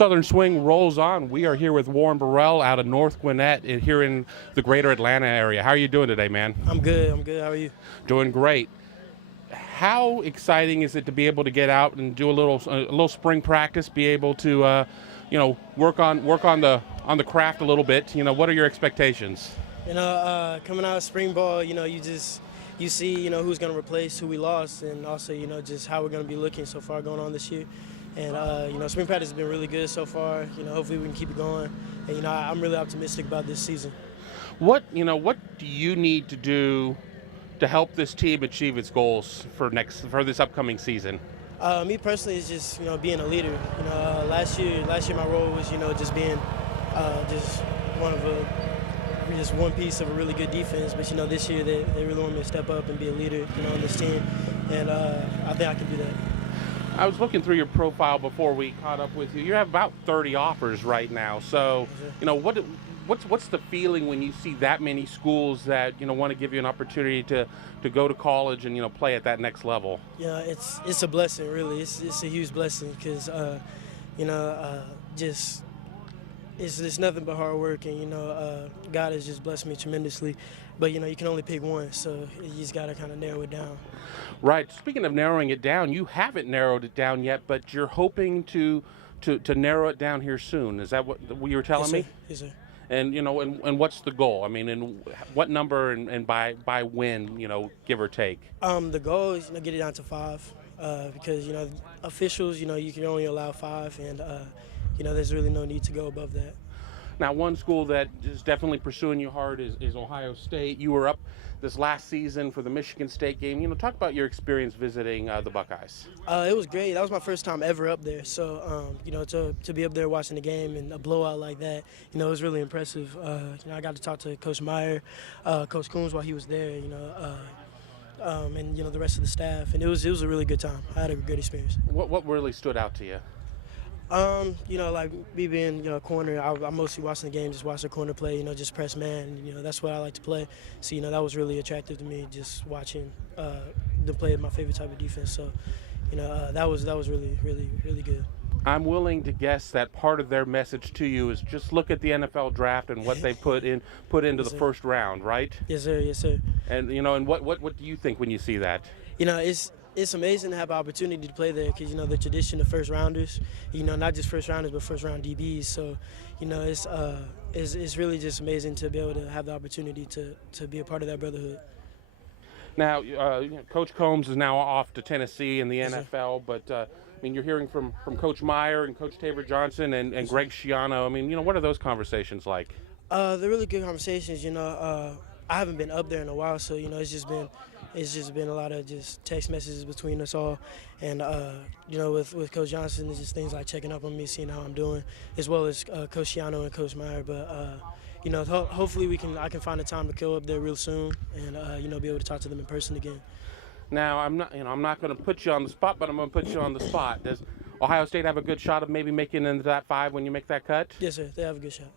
Southern Swing rolls on. We are here with Warren Burrell out of North Gwinnett here in the greater Atlanta area. How are you doing today, man? I'm good. How are you? Doing great. How exciting is it to be able to get out and do a little spring practice, be able to work on the craft a little bit? What are your expectations? Coming out of spring ball, you see, who's going to replace who we lost, and also, just how we're going to be looking so far going on this year. And, spring practice has been really good so far. Hopefully we can keep it going. And, I'm really optimistic about this season. What do you need to do to help this team achieve its goals for this upcoming season? Me personally, is just, being a leader. Last year my role was, just being just one piece of a really good defense. But, this year they really want me to step up and be a leader, on this team. And I think I can do that. I was looking through your profile before we caught up with you. You have about 30 offers right now. So, what's the feeling when you see that many schools that want to give you an opportunity to go to college and play at that next level? Yeah, it's a blessing, really. It's a huge blessing because it's nothing but hard work, and God has just blessed me tremendously. But you can only pick one, so you just gotta kind of narrow it down. Right. Speaking of narrowing it down, you haven't narrowed it down yet, but you're hoping to narrow it down here soon. Is that what you were telling me? Yes, sir. And and what's the goal? I mean, and what number and by when, give or take? The goal is get it down to 5, because officials, you can only allow 5, and there's really no need to go above that. Now, one school that is definitely pursuing you hard is Ohio State. You were up this last season for the Michigan State game. Talk about your experience visiting the Buckeyes. It was great. That was my first time ever up there. So, to be up there watching the game and a blowout like that, it was really impressive. I got to talk to Coach Meyer, Coach Coombs while he was there, and the rest of the staff. And it was a really good time. I had a great experience. What really stood out to you? Like me being, a corner, I'm mostly watching the game, just watch the corner play, just press man. That's what I like to play. So, that was really attractive to me, just watching them play my favorite type of defense. So, that was really, really, really good. I'm willing to guess that part of their message to you is just look at the NFL draft and what they put into Yes, the first round, right? Yes, sir. Yes, sir. And, and what do you think when you see that? It's amazing to have an opportunity to play there because, the tradition of first rounders, not just first rounders, but first round DBs. So, it's really just amazing to be able to have the opportunity to be a part of that brotherhood. Now, Coach Combs is now off to Tennessee in the Yes, NFL, but, you're hearing from Coach Meyer and Coach Tabor Johnson and Greg Schiano. I mean, what are those conversations like? They're really good conversations. I haven't been up there in a while, so, it's just been a lot of just text messages between us all, and with Coach Johnson, it's just things like checking up on me, seeing how I'm doing, as well as Coach Schiano and Coach Meyer. But hopefully I can find a time to go up there real soon, and be able to talk to them in person again. Now, I'm not going to put you on the spot, but I'm going to put you on the spot. Does Ohio State have a good shot of maybe making it into that 5 when you make that cut? Yes, sir. They have a good shot.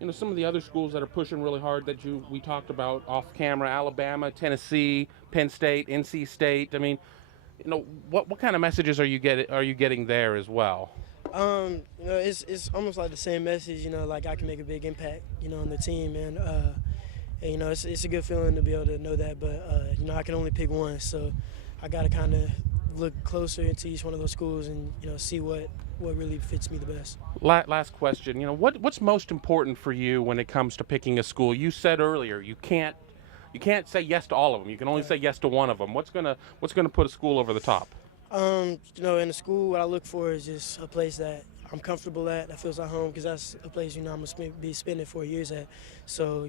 Yes, some of the other schools that are pushing really hard that we talked about off camera: Alabama, Tennessee, Penn State, NC State. I mean, what kind of messages are you getting there as well? It's almost like the same message. Like I can make a big impact, on the team, and it's a good feeling to be able to know that. But I can only pick one, so I got to kind of look closer into each one of those schools and see what really fits me the best. Last question. What's most important for you when it comes to picking a school? You said earlier you can't say yes to all of them. You can only say yes to one of them. What's gonna put a school over the top? In the school, what I look for is just a place that I'm comfortable at, that feels like home, because that's a place I'm gonna be spending 4 years at. So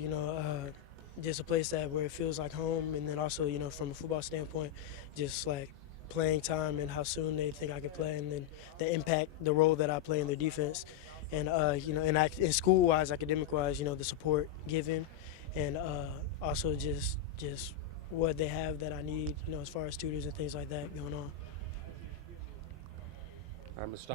just a place where it feels like home, and then also from a football standpoint, just like playing time and how soon they think I can play, and then the impact, the role that I play in their defense, and and school-wise, academic-wise, the support given, and also just what they have that I need, as far as tutors and things like that going on. I'm gonna stop.